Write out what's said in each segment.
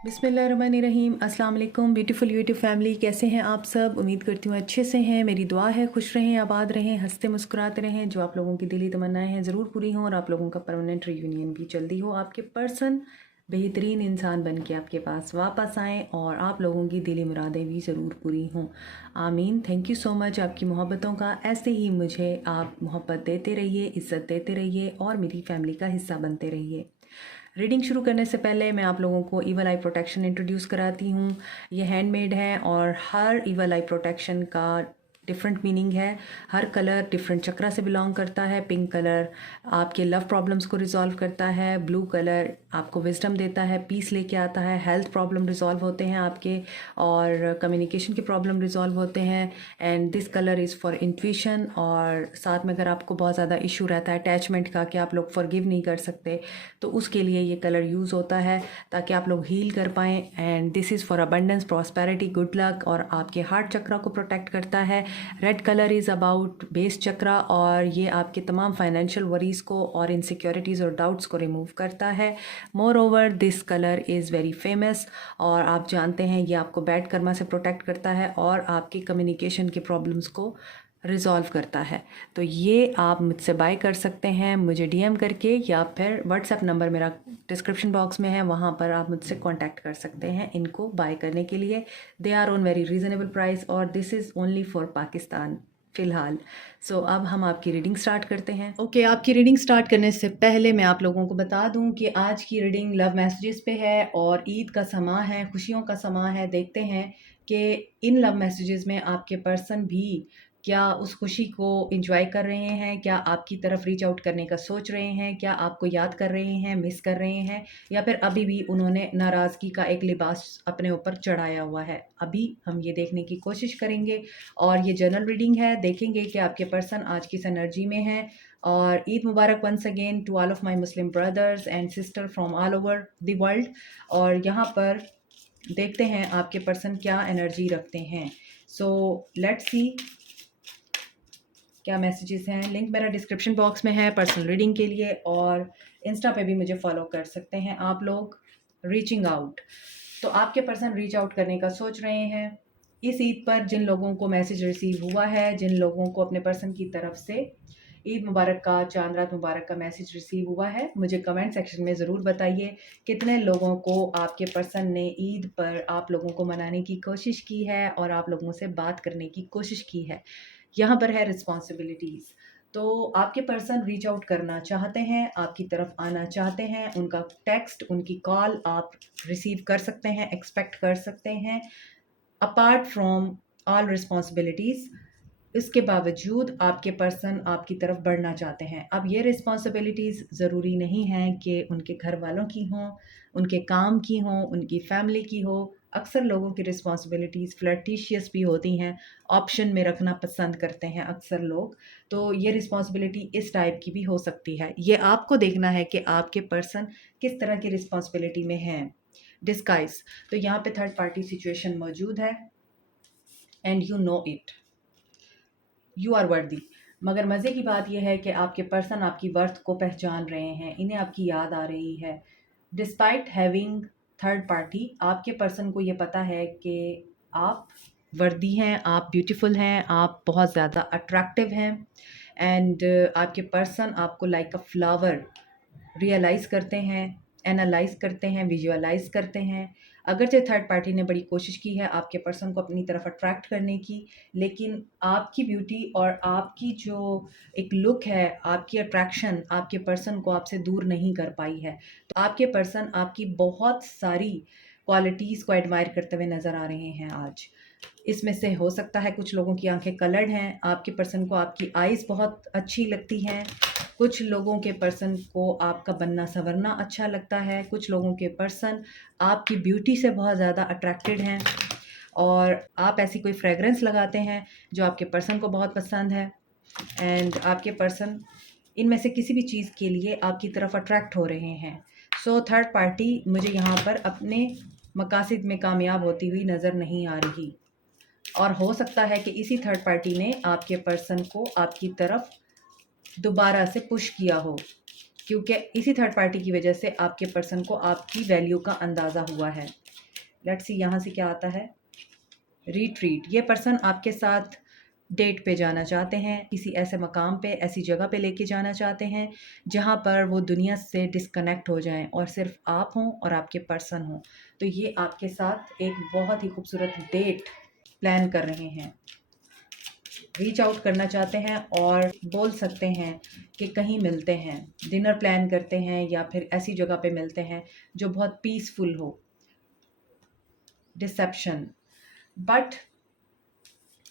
बिस्मिल्लाहिर्रहमानिर्रहीम। अस्सलाम वालेकुम ब्यूटीफुल यूट्यूब फैमिली, कैसे हैं आप सब? उम्मीद करती हूँ अच्छे से हैं। मेरी दुआ है खुश रहें, आबाद रहें, हंसते मुस्कुराते रहें। जो आप लोगों की दिली तमन्नाएं हैं ज़रूर पूरी हों और आप लोगों का परमानेंट रीयूनियन भी जल्दी हो। आपके पर्सन बेहतरीन इंसान बन के आपके पास वापस आएँ और आप लोगों की दिली मुरादें भी ज़रूर पूरी हों। आमीन। थैंक यू सो मच आपकी मोहब्बतों का। ऐसे ही मुझे आप मोहब्बत देते रहिए, इज़्ज़त देते रहिए और मेरी फैमिली का हिस्सा बनते रहिए। रीडिंग शुरू करने से पहले मैं आप लोगों को ईवल आई प्रोटेक्शन इंट्रोड्यूस कराती हूँ। ये हैंडमेड है और हर ईवल आई प्रोटेक्शन का डिफरेंट मीनिंग है। हर कलर डिफरेंट चक्रा से बिलोंग करता है। पिंक कलर आपके लव प्रॉब्लम्स को रिजॉल्व करता है। ब्लू कलर आपको विजडम देता है, पीस लेके आता है। हेल्थ प्रॉब्लम रिजॉल्व होते हैं आपके और कम्युनिकेशन के प्रॉब्लम रिजॉल्व होते हैं। And this colour is for intuition. और साथ में अगर आपको बहुत ज़्यादा इशू रहता है अटैचमेंट का कि आप लोग फॉरगिव नहीं कर सकते, तो उसके लिए ये कलर यूज़ होता है ताकि आप लोग हील कर पाएँ। And this is for abundance, prosperity, good luck और आपके हार्ट चक्रा को प्रोटेक्ट करता है। Red colour is about base chakra और ये आपके तमाम फाइनेंशियल वरीज़ को और इनसिक्योरिटीज़ और डाउट्स को रिमूव करता है। More over this colour is very famous और आप जानते हैं ये आपको बैड कर्मा से प्रोटेक्ट करता है और आपकी कम्युनिकेशन के प्रॉब्लम्स को रिज़ॉल्व करता है। तो ये आप मुझसे बाय कर सकते हैं मुझे डीएम करके, या फिर व्हाट्सएप नंबर मेरा डिस्क्रिप्शन बॉक्स में है, वहाँ पर आप मुझसे कांटेक्ट कर सकते हैं इनको बाय करने के लिए। They are on very reasonable price और this is only for Pakistan फ़िलहाल। सो अब हम आपकी रीडिंग स्टार्ट करते हैं। ओके, आपकी रीडिंग स्टार्ट करने से पहले मैं आप लोगों को बता दूं कि आज की रीडिंग लव मैसेजेस पे है और ईद का समा है, खुशियों का समा है। देखते हैं कि इन लव मैसेजेस में आपके पर्सन भी क्या उस खुशी को एंजॉय कर रहे हैं, क्या आपकी तरफ रीच आउट करने का सोच रहे हैं, क्या आपको याद कर रहे हैं, मिस कर रहे हैं, या फिर अभी भी उन्होंने नाराज़गी का एक लिबास अपने ऊपर चढ़ाया हुआ है। अभी हम ये देखने की कोशिश करेंगे और ये जनरल रीडिंग है। देखेंगे कि आपके पर्सन आज किस एनर्जी में है। और ईद मुबारक once again to all of my Muslim brothers and sister from all over the world. और यहाँ पर देखते हैं आपके पर्सन क्या एनर्जी रखते हैं। सो लेट्स सी क्या मैसेजेस हैं। लिंक मेरा डिस्क्रिप्शन बॉक्स में है पर्सनल रीडिंग के लिए और इंस्टा पे भी मुझे फॉलो कर सकते हैं आप लोग। रीचिंग आउट, तो आपके पर्सन रीच आउट करने का सोच रहे हैं इस ईद पर। जिन लोगों को मैसेज रिसीव हुआ है, जिन लोगों को अपने पर्सन की तरफ से ईद मुबारक का, चांद रात मुबारक का मैसेज रिसीव हुआ है, मुझे कमेंट सेक्शन में ज़रूर बताइए कितने लोगों को आपके पर्सन ने ईद पर आप लोगों को मनाने की कोशिश की है और आप लोगों से बात करने की कोशिश की है। यहाँ पर है रिस्पॉन्सिबिलिटीज़। तो आपके पर्सन रीच आउट करना चाहते हैं, आपकी तरफ आना चाहते हैं। उनका टेक्स्ट, उनकी कॉल आप रिसीव कर सकते हैं, एक्सपेक्ट कर सकते हैं। अपार्ट फ्रॉम ऑल रिस्पॉन्सिबिलिटीज़, इसके बावजूद आपके पर्सन आपकी तरफ बढ़ना चाहते हैं। अब ये रिस्पॉन्सिबिलिटीज़ ज़रूरी नहीं है कि उनके घर वालों की हों, उनके काम की हों, उनकी फैमिली की हो। अक्सर लोगों की रिस्पॉन्सिबिलिटीज़ फ्लर्टिशियस भी होती हैं, ऑप्शन में रखना पसंद करते हैं अक्सर लोग। तो ये रिस्पॉन्सिबिलिटी इस टाइप की भी हो सकती है। ये आपको देखना है कि आपके पर्सन किस तरह की रिस्पॉन्सिबिलिटी में हैं। डिस्गाइज, तो यहाँ पे थर्ड पार्टी सिचुएशन मौजूद है and you know it, you are worthy. मगर मज़े की बात यह है कि आपके पर्सन आपकी वर्थ को पहचान रहे हैं, इन्हें आपकी याद आ रही है। डिस्पाइट हैविंग थर्ड पार्टी, आपके पर्सन को ये पता है कि आप वर्दी हैं, आप ब्यूटीफुल हैं, आप बहुत ज़्यादा अट्रैक्टिव हैं। एंड आपके पर्सन आपको लाइक अ फ्लावर रियलाइज़ करते हैं, एनालाइज़ करते हैं, विजुअलाइज़ करते हैं। अगरचे थर्ड पार्टी ने बड़ी कोशिश की है आपके पर्सन को अपनी तरफ अट्रैक्ट करने की, लेकिन आपकी ब्यूटी और आपकी जो एक लुक है, आपकी अट्रैक्शन आपके पर्सन को आपसे दूर नहीं कर पाई है। तो आपके पर्सन आपकी बहुत सारी क्वालिटीज़ को एडमायर करते हुए नज़र आ रहे हैं आज। इसमें से हो सकता है कुछ लोगों की आंखें कलर्ड हैं, आपके पर्सन को आपकी आइज़ बहुत अच्छी लगती हैं। कुछ लोगों के पर्सन को आपका बनना संवरना अच्छा लगता है। कुछ लोगों के पर्सन आपकी ब्यूटी से बहुत ज़्यादा अट्रैक्टेड हैं और आप ऐसी कोई फ्रेगरेंस लगाते हैं जो आपके पर्सन को बहुत पसंद है। एंड आपके पर्सन इनमें से किसी भी चीज़ के लिए आपकी तरफ अट्रैक्ट हो रहे हैं। सो थर्ड पार्टी मुझे यहाँ पर अपने मकासद में कामयाब होती हुई नज़र नहीं आ रही और हो सकता है कि इसी थर्ड पार्टी ने आपके पर्सन को आपकी तरफ दोबारा से पुश किया हो। क्योंकि इसी थर्ड पार्टी की वजह से आपके पर्सन को आपकी वैल्यू का अंदाज़ा हुआ है। लेट्स सी यहाँ से क्या आता है। रिट्रीट, ये पर्सन आपके साथ डेट पे जाना चाहते हैं, किसी ऐसे मकाम पे, ऐसी जगह पे लेके जाना चाहते हैं जहाँ पर वो दुनिया से डिस्कनेक्ट हो जाएं और सिर्फ आप हों और आपके पर्सन हों। तो ये आपके साथ एक बहुत ही खूबसूरत डेट प्लान कर रहे हैं, रीच आउट करना चाहते हैं और बोल सकते हैं कि कहीं मिलते हैं, डिनर प्लान करते हैं या फिर ऐसी जगह पे मिलते हैं जो बहुत पीसफुल हो। डिसेप्शन, बट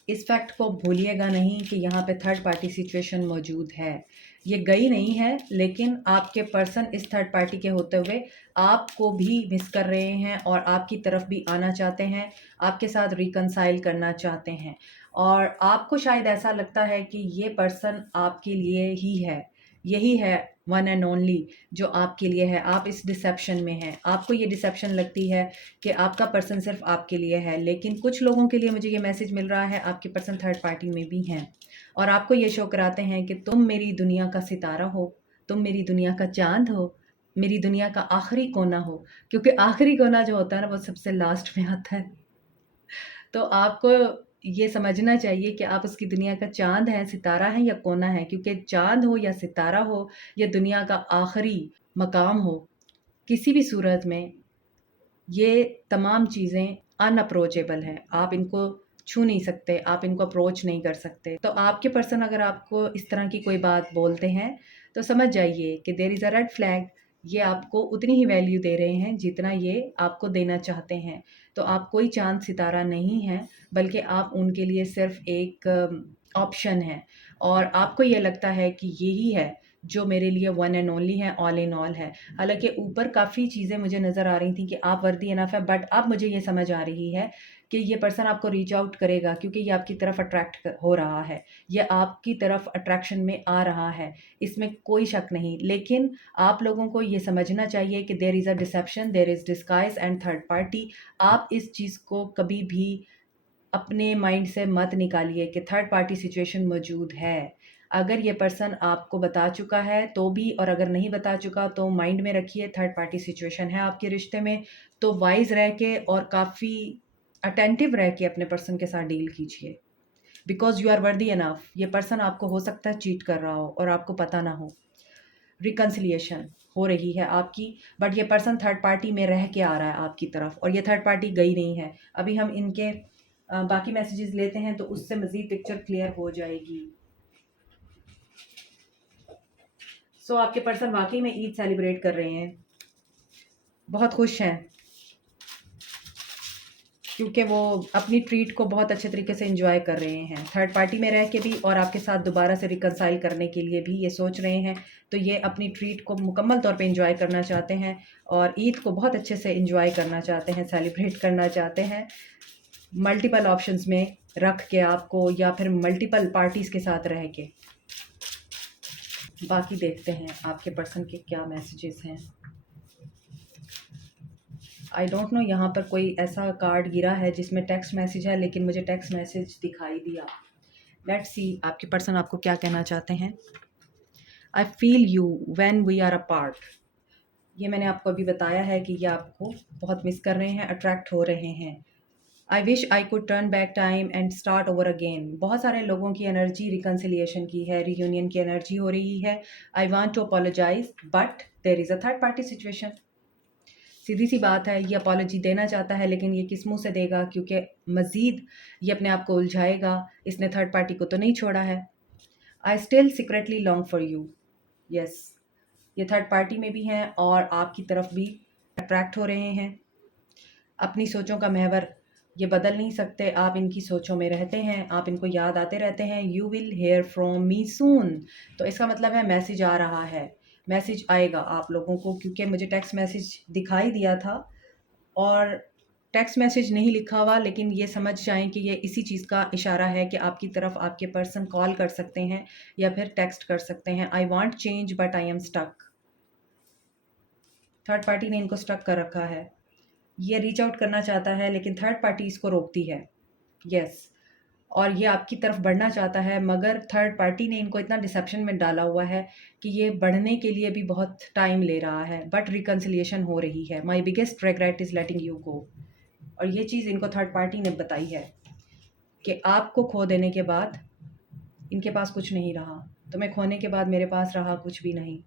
इस फैक्ट को भूलिएगा नहीं कि यहाँ पे थर्ड पार्टी सिचुएशन मौजूद है। ये गई नहीं है, लेकिन आपके पर्सन इस थर्ड पार्टी के होते हुए आपको भी मिस कर रहे हैं और आपकी तरफ भी आना चाहते हैं, आपके साथ रिकंसाइल करना चाहते हैं। और आपको शायद ऐसा लगता है कि ये पर्सन आपके लिए ही है, यही है वन एंड ओनली जो आपके लिए है। आप इस डिसेप्शन में हैं, आपको ये डिसेप्शन लगती है कि आपका पर्सन सिर्फ आपके लिए है, लेकिन कुछ लोगों के लिए मुझे ये मैसेज मिल रहा है आपके पर्सन थर्ड पार्टी में भी हैं और आपको ये शो कराते हैं कि तुम मेरी दुनिया का सितारा हो, तुम मेरी दुनिया का चांद हो, मेरी दुनिया का आखिरी कोना हो। क्योंकि आखिरी कोना जो होता है ना वो सबसे लास्ट में आता है। तो आपको ये समझना चाहिए कि आप उसकी दुनिया का चाँद हैं, सितारा हैं या कोना है, क्योंकि चाँद हो या सितारा हो या दुनिया का आखिरी मकाम हो, किसी भी सूरत में ये तमाम चीज़ें अनअप्रोचेबल हैं। आप इनको छू नहीं सकते, आप इनको अप्रोच नहीं कर सकते। तो आपके पर्सन अगर आपको इस तरह की कोई बात बोलते हैं, तो समझ जाइए कि there is a red flag. ये आपको उतनी ही वैल्यू दे रहे हैं जितना ये आपको देना चाहते हैं। तो आप कोई चाँद सितारा नहीं हैं, बल्कि आप उनके लिए सिर्फ़ एक ऑप्शन हैं और आपको ये लगता है कि यही है जो मेरे लिए वन एंड ओनली है, ऑल इन ऑल है। हालाँकि ऊपर काफ़ी चीज़ें मुझे नज़र आ रही थी कि आप वर्दी इनफ है, बट अब मुझे ये समझ आ रही है कि ये पर्सन आपको रीच आउट करेगा क्योंकि ये आपकी तरफ अट्रैक्ट हो रहा है, ये आपकी तरफ अट्रैक्शन में आ रहा है, इसमें कोई शक नहीं। लेकिन आप लोगों को ये समझना चाहिए कि there is a deception, there is disguise and third party. आप इस चीज़ को कभी भी अपने माइंड से मत निकालिए कि थर्ड पार्टी सिचुएशन मौजूद है। अगर ये पर्सन आपको बता चुका है तो भी, और अगर नहीं बता चुका तो माइंड में रखिए थर्ड पार्टी सिचुएशन है आपके रिश्ते में। तो वाइज रह के और काफ़ी अटेंटिव रह के अपने पर्सन के साथ डील कीजिए, because you are worthy enough. ये पर्सन आपको हो सकता है चीट कर रहा हो और आपको पता ना हो। रिकन्सिलिएशन हो रही है आपकी, बट ये पर्सन थर्ड पार्टी में रह के आ रहा है आपकी तरफ और ये थर्ड पार्टी गई नहीं है। अभी हम इनके बाकी मैसेजेस लेते हैं तो उससे मज़ीद पिक्चर क्लियर हो जाएगी। सो आपके पर्सन वाकई में ईद सेलिब्रेट कर रहे हैं, बहुत खुश हैं क्योंकि वो अपनी ट्रीट को बहुत अच्छे तरीके से एंजॉय कर रहे हैं थर्ड पार्टी में रह के भी, और आपके साथ दोबारा से रिकन्साइल करने के लिए भी ये सोच रहे हैं। तो ये अपनी ट्रीट को मुकम्मल तौर पे एंजॉय करना चाहते हैं और ईद को बहुत अच्छे से एंजॉय करना चाहते हैं, सेलिब्रेट करना चाहते हैं मल्टीपल ऑप्शंस में रख के आपको, या फिर मल्टीपल पार्टीज़ के साथ रह के। बाकी देखते हैं आपके पर्सन के क्या मैसेजेस हैं। आई डोंट नो, यहाँ पर कोई ऐसा कार्ड गिरा है जिसमें टेक्स्ट मैसेज है, लेकिन मुझे टेक्स्ट मैसेज दिखाई दिया। लेट्स सी आपके पर्सन आपको क्या कहना चाहते हैं। I feel you when we are apart. ये मैंने आपको अभी बताया है कि ये आपको बहुत मिस कर रहे हैं, अट्रैक्ट हो रहे हैं। I wish I could turn back time and start over again. बहुत सारे लोगों की एनर्जी रिकन्सिलिएशन की है, रियूनियन की एनर्जी हो रही है। I want to apologize but there is a third party situation. सीधी सी बात है, ये अपॉलोजी देना चाहता है लेकिन ये किस मुंह से देगा, क्योंकि मज़ीद ये अपने आप को उलझाएगा। इसने थर्ड पार्टी को तो नहीं छोड़ा है। I still secretly long for you. Yes, ये थर्ड पार्टी में भी हैं और आपकी तरफ भी अट्रैक्ट हो रहे हैं। अपनी सोचों का महवर ये बदल नहीं सकते, आप इनकी सोचों में रहते हैं, आप इनको याद आते रहते हैं। You will hear from me soon. तो इसका मतलब है मैसेज आ रहा है, मैसेज आएगा आप लोगों को, क्योंकि मुझे टेक्स्ट मैसेज दिखाई दिया था और टेक्स्ट मैसेज नहीं लिखा हुआ, लेकिन ये समझ जाएं कि ये इसी चीज़ का इशारा है कि आपकी तरफ आपके पर्सन कॉल कर सकते हैं या फिर टेक्स्ट कर सकते हैं। I want change but I am stuck. Third party ने इनको स्टक कर रखा है। ये रीच आउट करना चाहता है लेकिन थर्ड पार्टी इसको रोकती है। यस, और ये आपकी तरफ बढ़ना चाहता है, मगर थर्ड पार्टी ने इनको इतना डिसेप्शन में डाला हुआ है कि ये बढ़ने के लिए भी बहुत टाइम ले रहा है, बट रिकन्सिलिएशन हो रही है। My biggest regret is letting you go. और ये चीज़ इनको थर्ड पार्टी ने बताई है कि आपको खो देने के बाद इनके पास कुछ नहीं रहा, तुम्हें खोने के बाद मेरे पास रहा कुछ भी नहीं।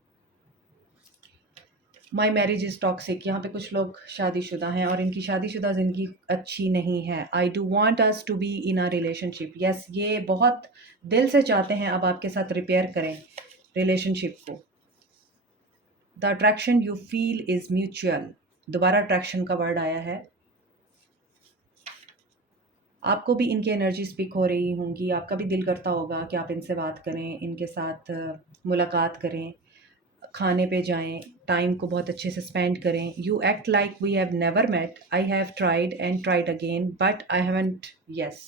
My marriage is toxic. यहाँ पे कुछ लोग शादीशुदा हैं और इनकी शादीशुदा ज़िंदगी अच्छी नहीं है। I do want us to be in a relationship. Yes, ये बहुत दिल से चाहते हैं अब आपके साथ रिपेयर करें रिलेशनशिप को। The attraction you feel is mutual. दोबारा अट्रैक्शन का वर्ड आया है। आपको भी इनकी एनर्जीज पिक हो रही होंगी, आपका भी दिल करता होगा कि आप इनसे बात करें, इनके साथ मुलाकात करें, खाने पे जाएं, टाइम को बहुत अच्छे से स्पेंड करें। You act like we have never met. I have tried and tried again but I haven't. Yes,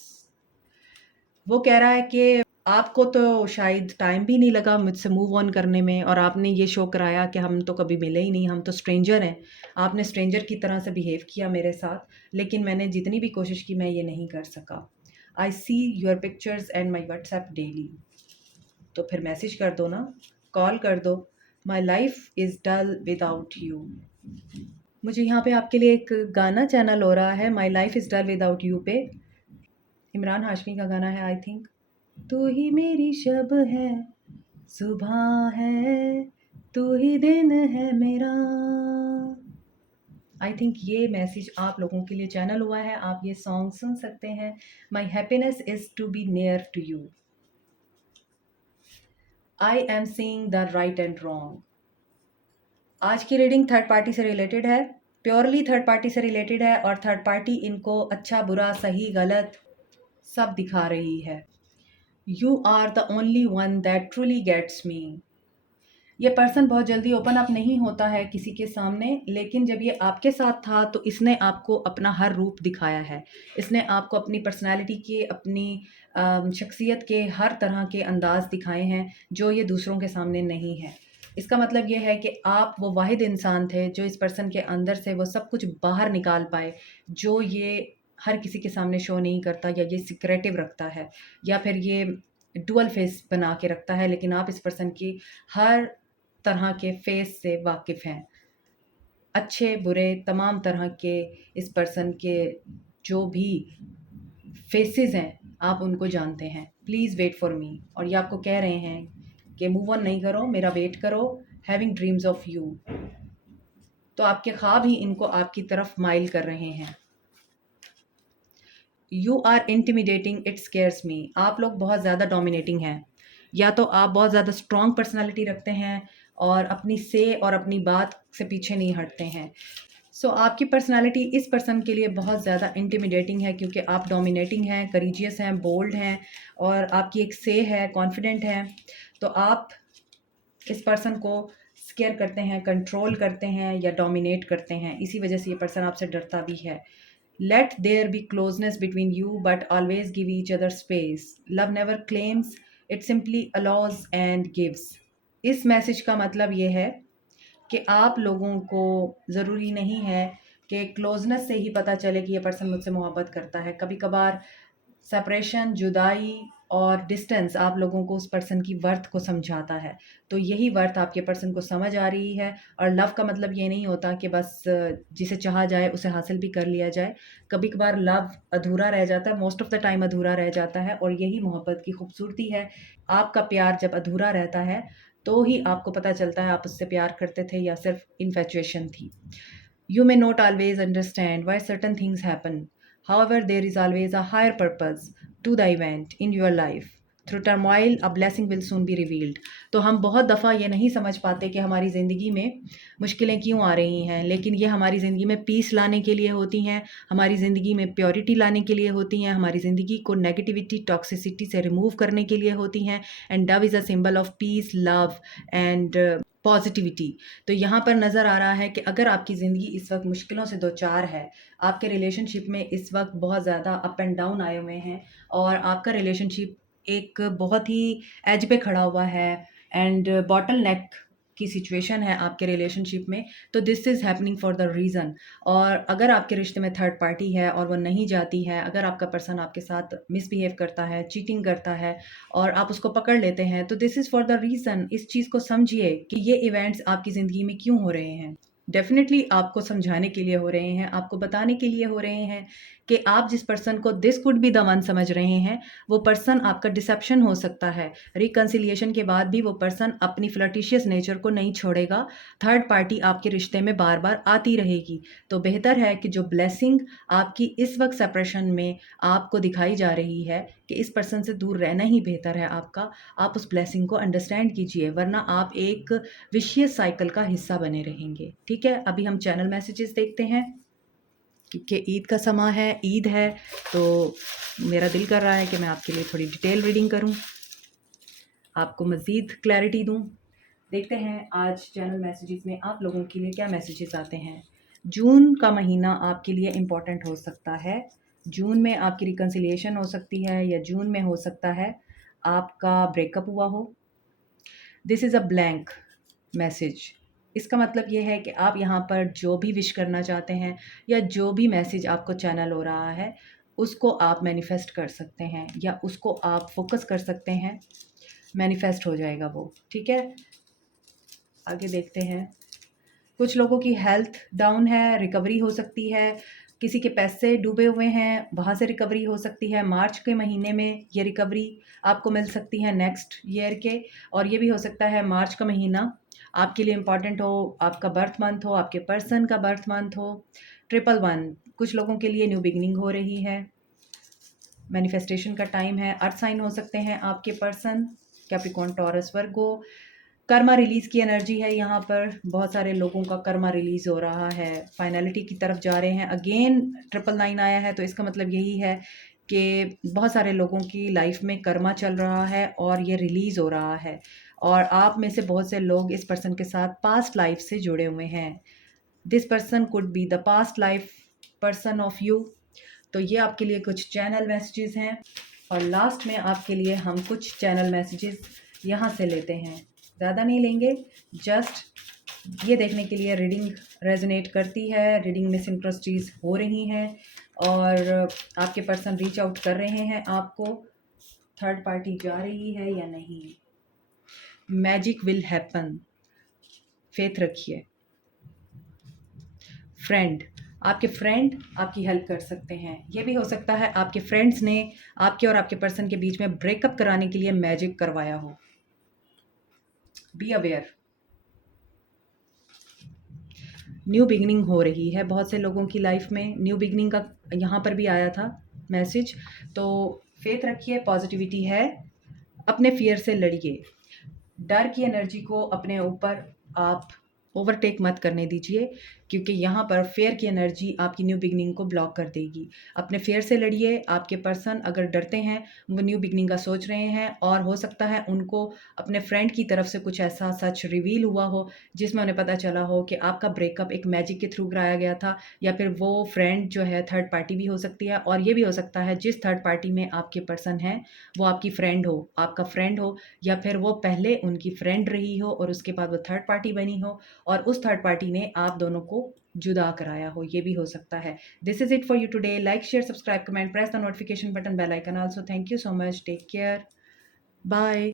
वो कह रहा है कि आपको तो शायद टाइम भी नहीं लगा मुझसे मूव ऑन करने में, और आपने ये शो कराया कि हम तो कभी मिले ही नहीं, हम तो स्ट्रेंजर हैं। आपने स्ट्रेंजर की तरह से बिहेव किया मेरे साथ, लेकिन मैंने जितनी भी कोशिश की मैं ये नहीं कर सका। I see your pictures and my WhatsApp daily. तो फिर मैसेज कर दो ना, कॉल कर दो। My life is dull without you. मुझे यहाँ पे आपके लिए एक गाना चैनल हो रहा है, my life is dull without you पे। इमरान हाशमी का गाना है आई थिंक। तू ही मेरी शब है, सुबह है, तू ही दिन है मेरा। आई थिंक ये मैसेज आप लोगों के लिए चैनल हुआ है, आप ये सॉन्ग सुन सकते हैं। My happiness is to be near to you. I am seeing the right and wrong. आज की रीडिंग थर्ड पार्टी से रिलेटेड है, प्योरली थर्ड पार्टी से रिलेटेड है, और थर्ड पार्टी इनको अच्छा बुरा सही गलत सब दिखा रही है। You are the only one that truly gets me. ये पर्सन बहुत जल्दी ओपन अप नहीं होता है किसी के सामने, लेकिन जब ये आपके साथ था तो इसने आपको अपना हर रूप दिखाया है। इसने आपको अपनी पर्सनैलिटी के, अपनी शख्सियत के हर तरह के अंदाज दिखाए हैं जो ये दूसरों के सामने नहीं है। इसका मतलब ये है कि आप वो वाहिद इंसान थे जो इस पर्सन के अंदर से वो सब कुछ बाहर निकाल पाए, जो ये हर किसी के सामने शो नहीं करता, या ये सिक्रेटिव रखता है, या फिर ये डुअल फेस बना के रखता है। लेकिन आप इस पर्सन की हर तरह के फेस से वाकिफ़ हैं, अच्छे बुरे तमाम तरह के इस पर्सन के जो भी फेसेस हैं आप उनको जानते हैं। Please wait for me. और ये आपको कह रहे हैं कि मूव ऑन नहीं करो, मेरा वेट करो, हैविंग ड्रीम्स ऑफ यू। तो आपके ख्वाब ही इनको आपकी तरफ माइल कर रहे हैं। You are intimidating, it scares me. आप लोग बहुत ज़्यादा डोमिनेटिंग हैं, या तो आप बहुत ज़्यादा स्ट्रॉन्ग पर्सनालिटी रखते हैं और अपनी से और अपनी बात से पीछे नहीं हटते हैं। सो आपकी पर्सनालिटी इस पर्सन के लिए बहुत ज़्यादा इंटिमिडेटिंग है, क्योंकि आप डोमिनेटिंग हैं, करेजियस हैं, बोल्ड हैं, और आपकी एक से है, कॉन्फिडेंट हैं। तो आप इस पर्सन को स्केयर करते हैं, कंट्रोल करते हैं या डोमिनेट करते हैं। इसी वजह से ये पर्सन आपसे डरता भी है। Let there be closeness between you, but always give each other space. Love never claims, it simply allows and gives. इस मैसेज का मतलब ये है कि आप लोगों को ज़रूरी नहीं है कि क्लोजनेस से ही पता चले कि ये पर्सन मुझसे मोहब्बत करता है। कभी कभार सेपरेशन, जुदाई और डिस्टेंस आप लोगों को उस पर्सन की वर्थ को समझाता है। तो यही वर्थ आपके पर्सन को समझ आ रही है। और लव का मतलब ये नहीं होता कि बस जिसे चाहा जाए उसे हासिल भी कर लिया जाए। कभी कभार लव अधूरा रह जाता है, मोस्ट ऑफ द टाइम अधूरा रह जाता है, और यही मोहब्बत की खूबसूरती है। आपका प्यार जब अधूरा रहता है तो ही आपको पता चलता है आप उससे प्यार करते थे या सिर्फ इन्फेचुएशन थी। You may not always understand why certain things happen. However, there is always a higher purpose to the event in your life. Through turmoil, a blessing will soon be revealed. तो हम बहुत दफ़ा ये नहीं समझ पाते कि हमारी ज़िंदगी में मुश्किलें क्यों आ रही हैं, लेकिन ये हमारी ज़िंदगी में पीस लाने के लिए होती हैं, हमारी ज़िंदगी में प्योरिटी लाने के लिए होती हैं, हमारी ज़िंदगी को नेगेटिविटी, टॉक्सिसिटी से रिमूव करने के लिए होती हैं। And Dove is a symbol of peace, love and positivity. तो यहाँ पर नज़र आ रहा है कि अगर आपकी ज़िंदगी इस वक्त मुश्किलों से दो चार है, आपके रिलेशनशिप में इस वक्त बहुत ज़्यादा अप एंड डाउन आए हुए हैं, और आपका रिलेशनशिप एक बहुत ही एज पे खड़ा हुआ है, एंड बॉटल नेक की सिचुएशन है आपके रिलेशनशिप में, तो this is happening for the reason. और अगर आपके रिश्ते में थर्ड पार्टी है और वो नहीं जाती है, अगर आपका पर्सन आपके साथ मिसबिहेव करता है, चीटिंग करता है और आप उसको पकड़ लेते हैं, तो this is for the reason. इस चीज़ को समझिए कि ये इवेंट्स आपकी ज़िंदगी में क्यों हो रहे हैं। डेफ़िनेटली आपको समझाने के लिए हो रहे हैं, आपको बताने के लिए हो रहे हैं कि आप जिस पर्सन को this could be the one समझ रहे हैं, वो पर्सन आपका डिसेप्शन हो सकता है। रिकंसिलिएशन के बाद भी वो पर्सन अपनी फ्लर्टिशियस नेचर को नहीं छोड़ेगा। थर्ड पार्टी आपके रिश्ते में बार-बार आती रहेगी। तो बेहतर है कि जो ब्लेसिंग आपकी इस वक़्त सेपरेशन में आपको दिखाई जा रही है कि इस पर्सन से दूर रहना ही बेहतर है आपका, आप उस ब्लेसिंग को अंडरस्टैंड कीजिए, वरना आप एक विशियस साइकिल का हिस्सा बने रहेंगे। ठीक है, अभी हम चैनल मैसेजेस देखते हैं क्योंकि ईद का समा है, ईद है, तो मेरा दिल कर रहा है कि मैं आपके लिए थोड़ी डिटेल रीडिंग करूं, आपको मज़ीद क्लैरिटी दूं। देखते हैं आज चैनल मैसेजेस में आप लोगों के लिए क्या मैसेजेस आते हैं। जून का महीना आपके लिए इम्पॉर्टेंट हो सकता है। जून में आपकी रिकन्सिलिएशन हो सकती है, या जून में हो सकता है आपका ब्रेकअप हुआ हो। This is a blank message. इसका मतलब ये है कि आप यहाँ पर जो भी विश करना चाहते हैं या जो भी मैसेज आपको चैनल हो रहा है, उसको आप मैनिफेस्ट कर सकते हैं या उसको आप फोकस कर सकते हैं, मैनिफेस्ट हो जाएगा वो। ठीक है, आगे देखते हैं। कुछ लोगों की हेल्थ डाउन है, रिकवरी हो सकती है। किसी के पैसे डूबे हुए हैं, वहाँ से रिकवरी हो सकती है। मार्च के महीने में ये रिकवरी आपको मिल सकती है नेक्स्ट ईयर के। और ये भी हो सकता है मार्च का महीना आपके लिए इम्पॉर्टेंट हो, आपका बर्थ मंथ हो, आपके पर्सन का बर्थ मंथ हो। 111 कुछ लोगों के लिए न्यू बिगनिंग हो रही है, मैनिफेस्टेशन का टाइम है। अर्थ साइन हो सकते हैं आपके पर्सन, कैप्रिकॉर्न, टॉरस, वर्गो। कर्मा रिलीज़ की एनर्जी है यहाँ पर, बहुत सारे लोगों का कर्मा रिलीज़ हो रहा है, फाइनलिटी की तरफ जा रहे हैं। अगेन 999 आया है, तो इसका मतलब यही है कि बहुत सारे लोगों की लाइफ में कर्मा चल रहा है और ये रिलीज़ हो रहा है। और आप में से बहुत से लोग इस पर्सन के साथ पास्ट लाइफ से जुड़े हुए हैं। This person could be the past life person of you. तो ये आपके लिए कुछ चैनल मैसेजेस हैं। और लास्ट में आपके लिए हम कुछ चैनल मैसेजेस यहाँ से लेते हैं, ज़्यादा नहीं लेंगे, जस्ट ये देखने के लिए रीडिंग रेजोनेट करती है, रीडिंग में सिंक्रोनिसिटीज हो रही हैं और आपके पर्सन रीच आउट कर रहे हैं आपको, थर्ड पार्टी जा रही है या नहीं। मैजिक विल हैपन, फेथ रखिए। फ्रेंड, आपके फ्रेंड आपकी हेल्प कर सकते हैं। ये भी हो सकता है आपके फ्रेंड्स ने आपके और आपके पर्सन के बीच में ब्रेकअप कराने के लिए मैजिक करवाया हो। Be aware. न्यू बिगनिंग हो रही है बहुत से लोगों की लाइफ में, न्यू बिगनिंग का यहाँ पर भी आया था मैसेज। तो फेथ रखिए, पॉजिटिविटी है, अपने फियर से लड़िए, डर की एनर्जी को अपने ऊपर आप ओवरटेक मत करने दीजिए, क्योंकि यहाँ पर फेयर की एनर्जी आपकी न्यू बिगनिंग को ब्लॉक कर देगी। अपने फेयर से लड़िए। आपके पर्सन अगर डरते हैं, वो न्यू बिगनिंग का सोच रहे हैं और हो सकता है उनको अपने फ्रेंड की तरफ से कुछ ऐसा सच रिवील हुआ हो जिसमें उन्हें पता चला हो कि आपका ब्रेकअप एक मैजिक के थ्रू कराया गया था, या फिर वो फ्रेंड जो है थर्ड पार्टी भी हो सकती है। और ये भी हो सकता है जिस थर्ड पार्टी में आपके पर्सन हैं वो आपकी फ्रेंड हो, आपका फ्रेंड हो, या फिर वो पहले उनकी फ्रेंड रही हो और उसके बाद वो थर्ड पार्टी बनी हो और उस थर्ड पार्टी ने आप दोनों को जुदा कराया हो, ये भी हो सकता है। This is it for you today. Like, share, subscribe, comment, press the notification button, bell icon also. Thank you so much, take care, bye.